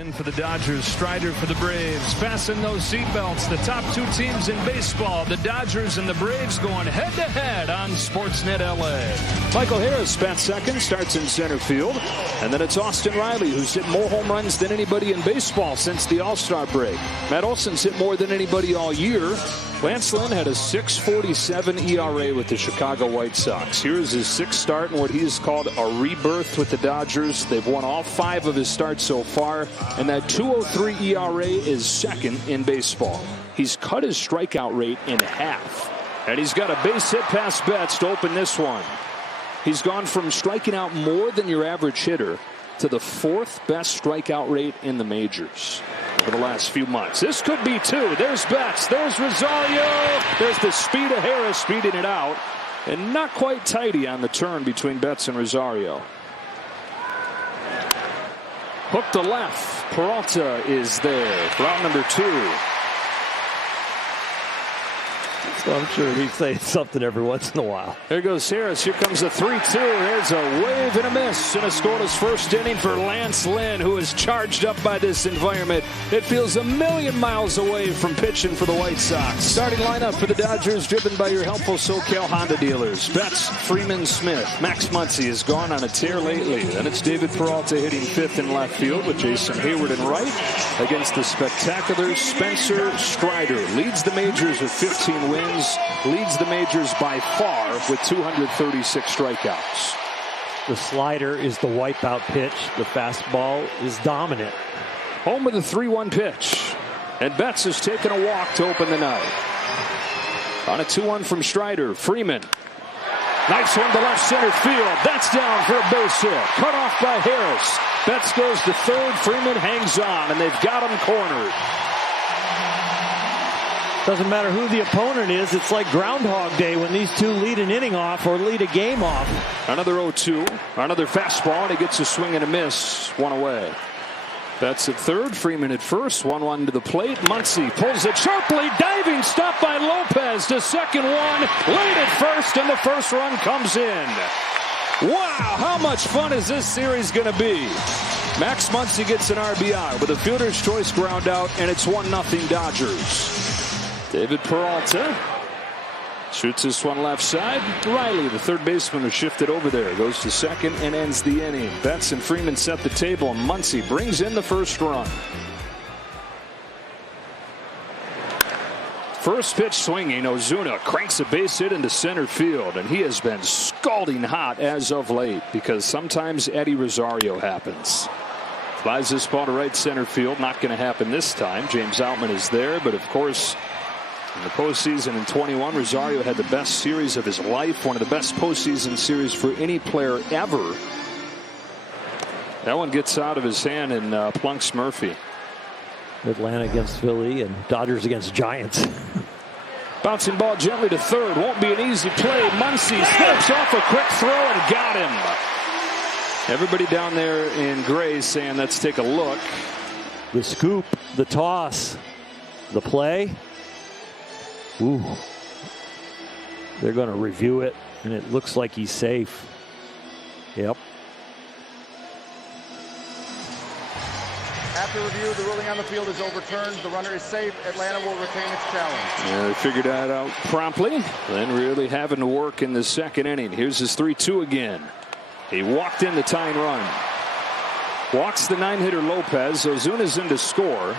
Lynn for the Dodgers, Strider for the Braves. Fasten those seatbelts. The top two teams in baseball, the Dodgers and the Braves, going head-to-head on Sportsnet LA. Michael Harris bats second, starts in center field. And then it's Austin Riley, who's hit more home runs than anybody in baseball since the All-Star break. Matt Olson's hit more than anybody all year. Lance Lynn had a 6.47 ERA with the Chicago White Sox. Here's his sixth start in what he has called a rebirth with the Dodgers. They've won all 5 of his starts so far, and that 2.03 ERA is second in baseball. He's cut his strikeout rate in half, and he's got a base hit past Betts to open this one. He's gone from striking out more than your average hitter to the 4th best strikeout rate in the majors over the last few months. This could be 2. There's Betts. There's Rosario. There's the speed of Harris speeding it out. And not quite tidy on the turn between Betts and Rosario. Hook to left. Peralta is there for out number 2. So I'm sure he'd say something every once in a while. There goes Harris. Here comes the 3-2. There's a wave and a miss in a scoreless first inning for Lance Lynn, who is charged up by this environment. It feels a million miles away from pitching for the White Sox. Starting lineup for the Dodgers, driven by your helpful SoCal Honda dealers. Betts, Freeman, Smith. Max Muncy has gone on a tear lately. Then it's David Peralta hitting 5th in left field with Jason Hayward in right against the spectacular Spencer Strider. Leads the majors with 15 wins. Leads the majors by far with 236 strikeouts. The slider is the wipeout pitch. The fastball is dominant. Home with a 3-1 pitch. And Betts has taken a walk to open the night. On a 2-1 from Strider. Freeman. Nice one to left center field. That's down for a base hit. Cut off by Harris. Betts goes to third. Freeman hangs on, and they've got him cornered. Doesn't matter who the opponent is. It's like Groundhog Day when these two lead an inning off or lead a game off. Another 0-2. Another fastball, and he gets a swing and a miss. One away. Betts at third. Freeman at first. 1-1 to the plate. Muncy pulls it sharply. Diving stop by Lopez to second one. Late at first, and the first run comes in. Wow, how much fun is this series going to be? Max Muncy gets an RBI with a fielder's choice ground out, and it's 1-0 Dodgers. David Peralta shoots this one left side. Riley, the third baseman, who shifted over there, goes to second and ends the inning. Betts and Freeman set the table, and Muncy brings in the first run. First pitch swinging. Ozuna cranks a base hit into center field, and he has been scalding hot as of late because sometimes Eddie Rosario happens. Flies this ball to right center field. Not going to happen this time. James Outman is there, but of course, in the postseason in 21, Rosario had the best series of his life, one of the best postseason series for any player ever. That one gets out of his hand and plunks Murphy. Atlanta against Philly and Dodgers against Giants. Bouncing ball gently to third. Won't be an easy play. Muncy slips off a quick throw and got him. Everybody down there in gray saying, let's take a look. The scoop, the toss, the play. Ooh. They're going to review it, and it looks like he's safe. Yep. After review, the ruling on the field is overturned. The runner is safe. Atlanta will retain its challenge. Yeah, they figured that out promptly. Then really having to work in the second inning. Here's his 3-2 again. He walked in the tying run. Walks the 9-hitter Lopez. Ozuna's in to score.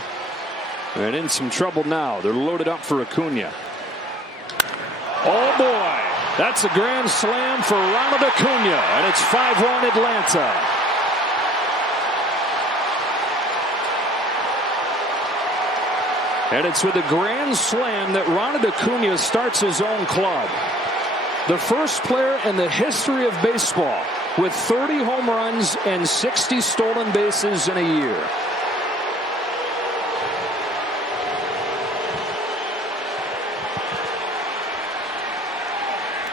And in some trouble now. They're loaded up for Acuna. Oh boy, that's a grand slam for Ronald Acuna, and it's 5-1 Atlanta. And it's with a grand slam that Ronald Acuna starts his own club. The first player in the history of baseball with 30 home runs and 60 stolen bases in a year.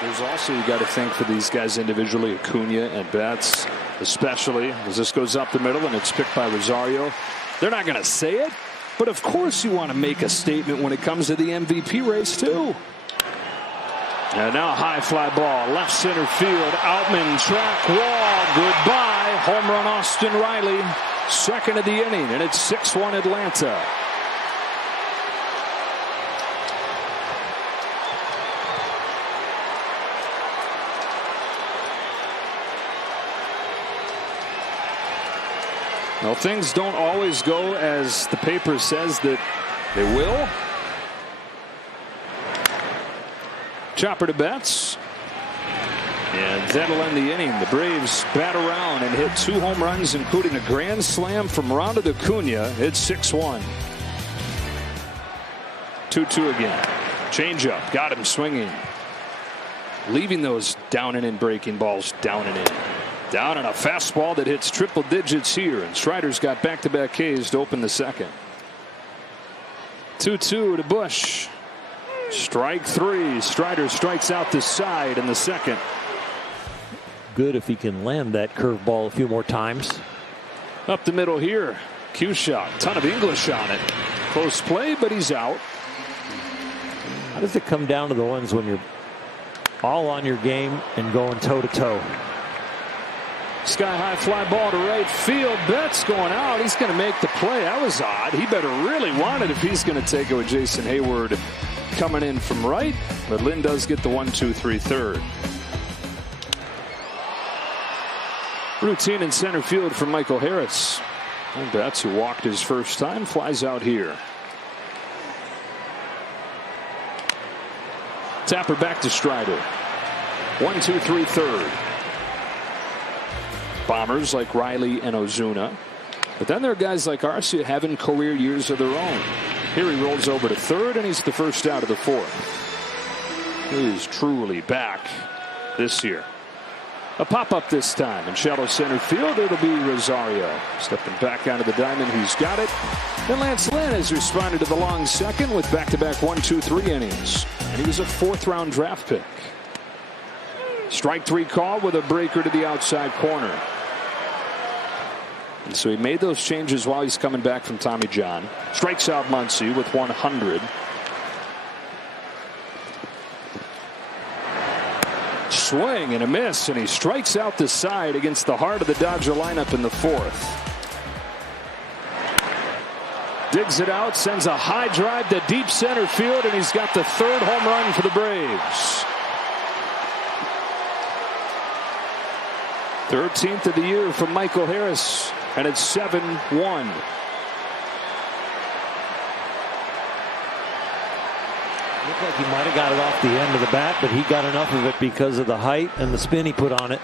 There's also, you got to think for these guys individually, Acuna and Betts, especially as this goes up the middle and it's picked by Rosario. They're not going to say it, but of course you want to make a statement when it comes to the MVP race too. And now a high fly ball, left center field, Outman, track wall, goodbye, home run Austin Riley. Second of the inning, and it's 6-1 Atlanta. Well, things don't always go as the paper says that they will. Chopper to Betts. And that'll end the inning. The Braves bat around and hit 2 home runs, including a grand slam from Ronald Acuna. It's 6-1. 2-2 again. Changeup. Got him swinging. Leaving those down and in breaking balls down and in. Down on a fastball that hits triple digits here. And Strider's got back-to-back Ks to open the second. 2-2 to Bush. Strike 3. Strider strikes out the side in the second. Good if he can land that curveball a few more times. Up the middle here. Cue shot. Ton of English on it. Close play, but he's out. How does it come down to the ones when you're all on your game and going toe-to-toe? Sky high fly ball to right field. Betts going out. He's going to make the play. That was odd. He better really want it if he's going to take it with Jason Hayward coming in from right. But Lynn does get the 1-2-3 third. Routine in center field from Michael Harris. And Betts, who walked his first time, flies out here. Tapper back to Strider. 1-2-3 third. Bombers like Riley and Ozuna. But then there are guys like Arcia having career years of their own. Here he rolls over to third, and he's the first out of the fourth. He is truly back this year. A pop-up this time in shallow center field. It'll be Rosario. Stepping back out of the diamond. He's got it. And Lance Lynn has responded to the long second with back-to-back 1-2-3 innings. And he was a 4th-round draft pick. Strike 3 call with a breaker to the outside corner. And so he made those changes while he's coming back from Tommy John. Strikes out Muncy with 100. Swing and a miss, and he strikes out the side against the heart of the Dodger lineup in the 4th. Digs it out, sends a high drive to deep center field, and he's got the 3rd home run for the Braves. 13th of the year from Michael Harris, and it's 7-1. Looked like he might have got it off the end of the bat, but he got enough of it because of the height and the spin he put on it.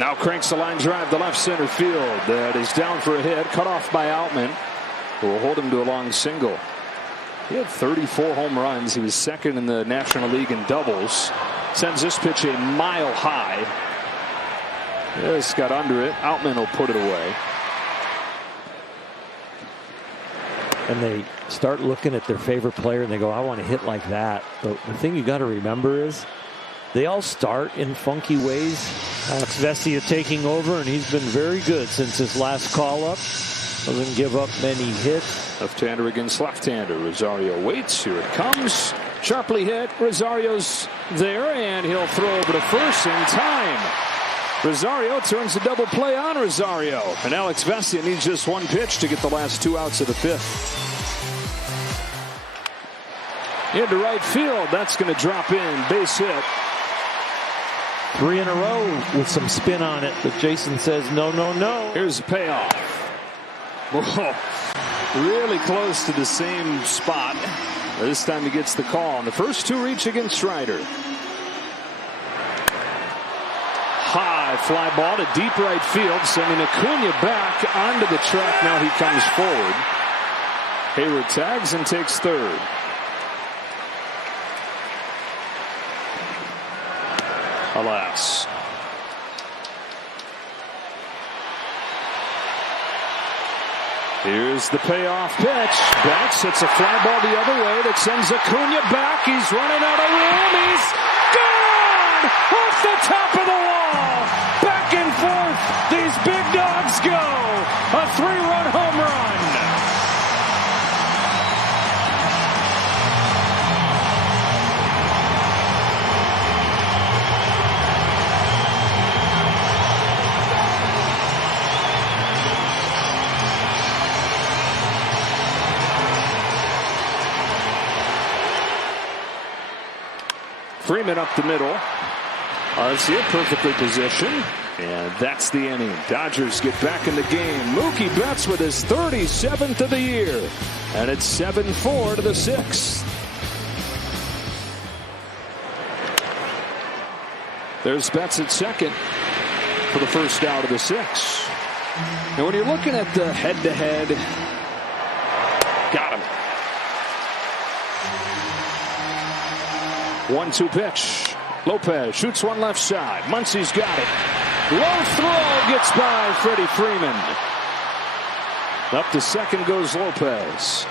Now cranks the line drive to left center field. That is down for a hit, cut off by Outman, who will hold him to a long single. He had 34 home runs. He was 2nd in the National League in doubles. Sends this pitch a mile high. This got under it. Outman will put it away. And they start looking at their favorite player and they go, I want to hit like that. But the thing you got to remember is they all start in funky ways. Alex Vesia taking over, and he's been very good since his last call-up. Doesn't give up many hits. Left-hander against left-hander. Rosario waits. Here it comes. Sharply hit. Rosario's there, and he'll throw over to first in time. Rosario turns the double play on Rosario. And Alex Vesia needs just one pitch to get the last 2 outs of the 5th. Into right field. That's going to drop in. Base hit. 3 in a row with some spin on it. But Jason says, no, no, no. Here's the payoff. Whoa. Really close to the same spot. This time he gets the call. And the first 2 reach against Strider. High fly ball to deep right field, sending Acuna back onto the track. Now he comes forward. Hayward tags and takes third. Alas. Here's the payoff pitch. Back sets a fly ball the other way that sends Acuna back. He's running out of room. He's gone off the top of the wall. Back and forth. These big dogs go. A 3-run home run. Freeman up the middle. Arcia perfectly positioned. And that's the inning. Dodgers get back in the game. Mookie Betts with his 37th of the year. And it's 7-4 to the 6th. There's Betts at second for the first out of the 6th. And when you're looking at the head-to-head, got him. 1-2 pitch. Lopez shoots one left side. Muncy's got it. Low throw gets by Freddie Freeman. Up to second goes Lopez.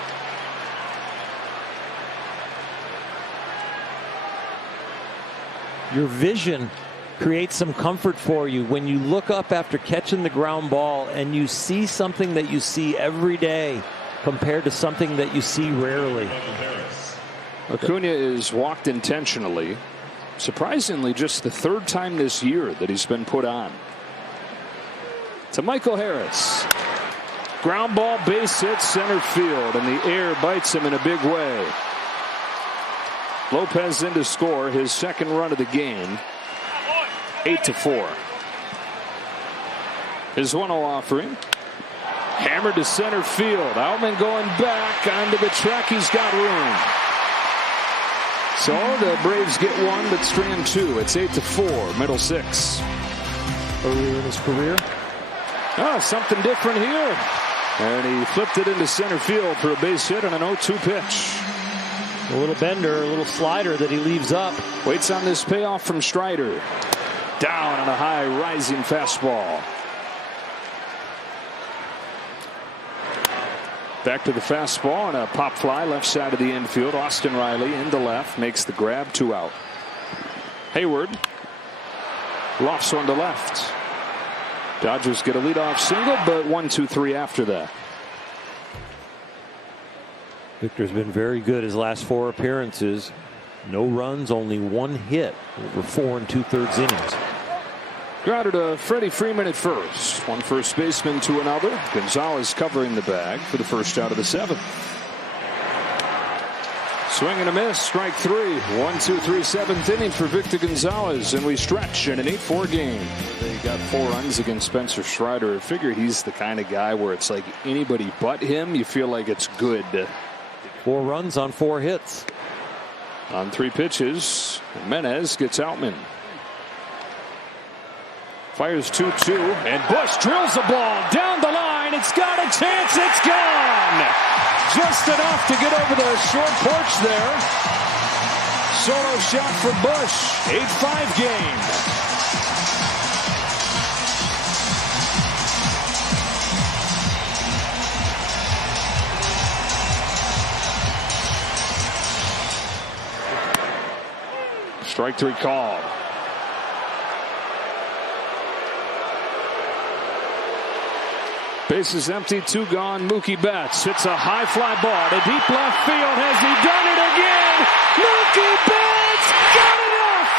Your vision creates some comfort for you when you look up after catching the ground ball and you see something that you see every day compared to something that you see rarely. Acuna is walked intentionally. Surprisingly, just the 3rd time this year that he's been put on. To Michael Harris. Ground ball, base hit, center field, and the air bites him in a big way. Lopez in to score his 2nd run of the game. 8-4. His 1-0 offering. Hammered to center field. Outman going back onto the track. He's got room. So the Braves get one, but Strand 2. It's 8-4, middle 6. Earlier in his career. Oh, something different here. And he flipped it into center field for a base hit on an 0-2 pitch. A little bender, a little slider that he leaves up. Waits on this payoff from Strider. Down on a high rising fastball. Back to the fastball and a pop fly left side of the infield. Austin Riley into left makes the grab, 2 out. Hayward lofts one to left. Dodgers get a leadoff single, but 1-2-3 after that. Victor's been very good his last 4 appearances. No runs, only 1 hit over 4 2/3 innings. Grounder to Freddie Freeman at first. One first baseman to another. Gonzalez covering the bag for the first out of the 7th. Swing and a miss. Strike 3. 1-2-3 7th inning for Victor Gonzalez. And we stretch in an 8-4 game. They got 4 runs against Spencer Strider. I figure he's the kind of guy where it's like anybody but him, you feel like it's good. 4 runs on 4 hits. On 3 pitches, Menez gets Outman. Fires 2-2, and Bush drills the ball down the line. It's got a chance. It's gone. Just enough to get over the short porch there. Solo shot for Bush. 8-5 game. Strike 3 called. Bases empty, 2 gone. Mookie Betts hits a high fly ball to deep left field. Has he done it again? Mookie Betts got enough.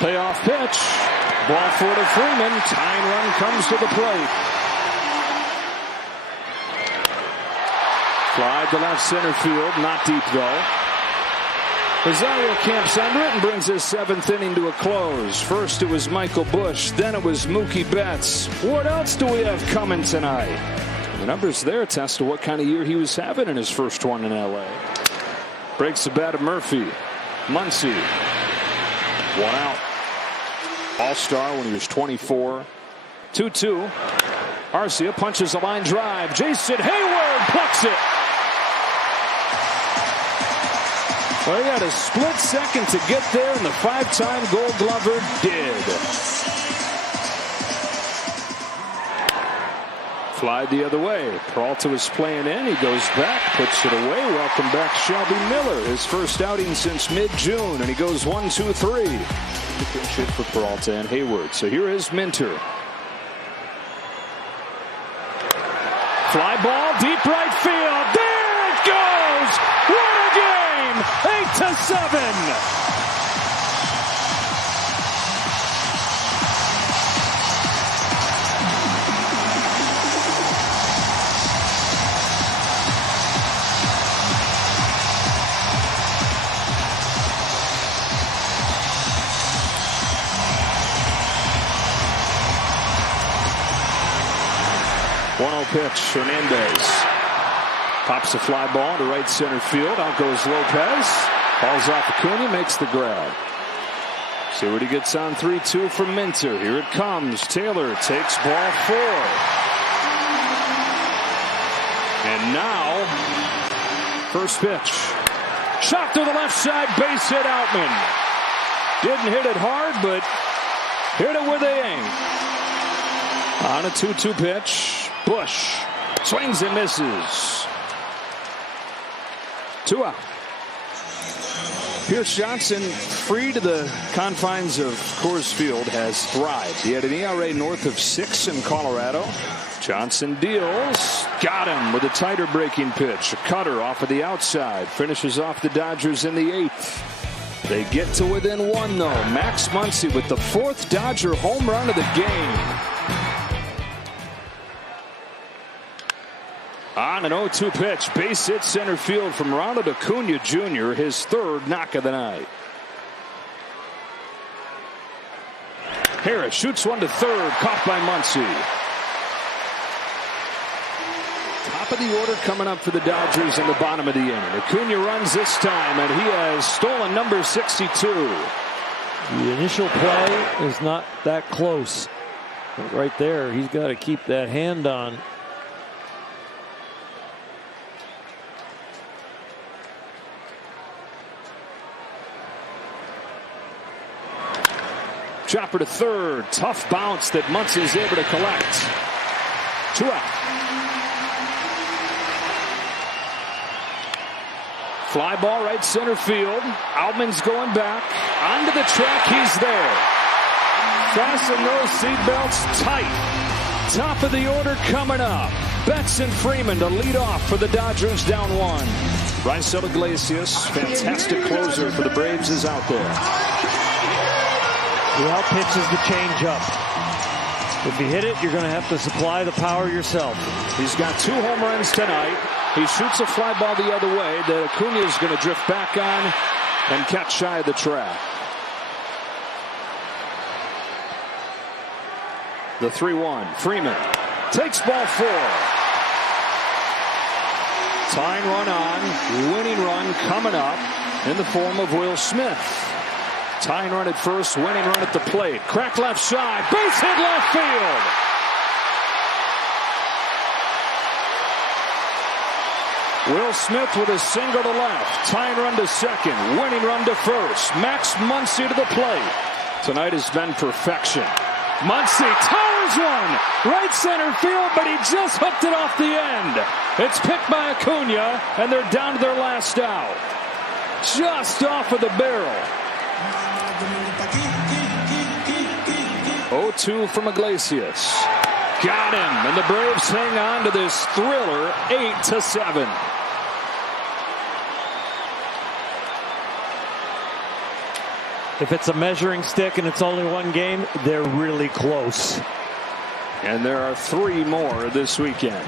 Payoff pitch. Ball 4 to Freeman. Tying run comes to the plate. Fly to left center field. Not deep though. Rosario camps under it and brings his 7th inning to a close. First it was Michael Bush. Then it was Mookie Betts. What else do we have coming tonight? The numbers there attest to what kind of year he was having in his first one in LA. Breaks the bat of Murphy. Muncy. 1 out. All-star when he was 24. 2-2. Arcia punches a line drive. Jason Hayward plucks it. Well, he had a split second to get there, and the 5-time Gold Glover did. Fly the other way. Peralta was playing in. He goes back, puts it away. Welcome back, Shelby Miller. His first outing since mid-June, and he goes 1-2-3. Pinch hit for Peralta and Hayward. So here is Minter. Fly ball, deep right field. There it goes! What a game! 8-7. Pitch, Hernandez pops the fly ball to right center field. Out goes Lopez. Falls off Acuna, makes the grab. See what he gets on 3-2 from Minter. Here it comes. Taylor takes ball 4. And now, first pitch. Shot to the left side, base hit Outman. Didn't hit it hard, but hit it with aim. On a 2-2 pitch. Bush swings and misses. 2 out. Pierce Johnson, free to the confines of Coors Field, has thrived. He had an ERA north of 6 in Colorado. Johnson deals. Got him with a tighter breaking pitch. A cutter off of the outside. Finishes off the Dodgers in the 8th. They get to within 1, though. Max Muncy with the 4th Dodger home run of the game. On an 0-2 pitch, base hit center field from Ronald Acuna Jr., his 3rd knock of the night. Harris shoots one to 3rd, caught by Muncy. Top of the order coming up for the Dodgers in the bottom of the inning. Acuna runs this time, and he has stolen number 62. The initial play is not that close. But right there, he's got to keep that hand on. Chopper to 3rd. Tough bounce that Muncy is able to collect. 2 out. Fly ball right center field. Outman's going back. Onto the track. He's there. Fasten those seatbelts tight. Top of the order coming up. Betts and Freeman to lead off for the Dodgers, down 1. Raisel Iglesias, fantastic closer for the Braves, is out there. He outpitches the changeup. If you hit it, you're going to have to supply the power yourself. He's got 2 home runs tonight. He shoots a fly ball the other way that Acuna is going to drift back on and catch shy of the track. The 3-1. Freeman takes ball 4. Tying run on. Winning run coming up in the form of Will Smith. Tying run at first, winning run at the plate. Crack left side, base hit left field. Will Smith with a single to left. Tying run to second, winning run to first. Max Muncy to the plate. Tonight has been perfection. Muncy towers one, right center field, but he just hooked it off the end. It's picked by Acuna, and they're down to their last out. Just off of the barrel. 0-2 from Iglesias. Got him, and the Braves hang on to this thriller, 8-7. If it's a measuring stick and it's only 1 game, they're really close. And there are 3 more this weekend.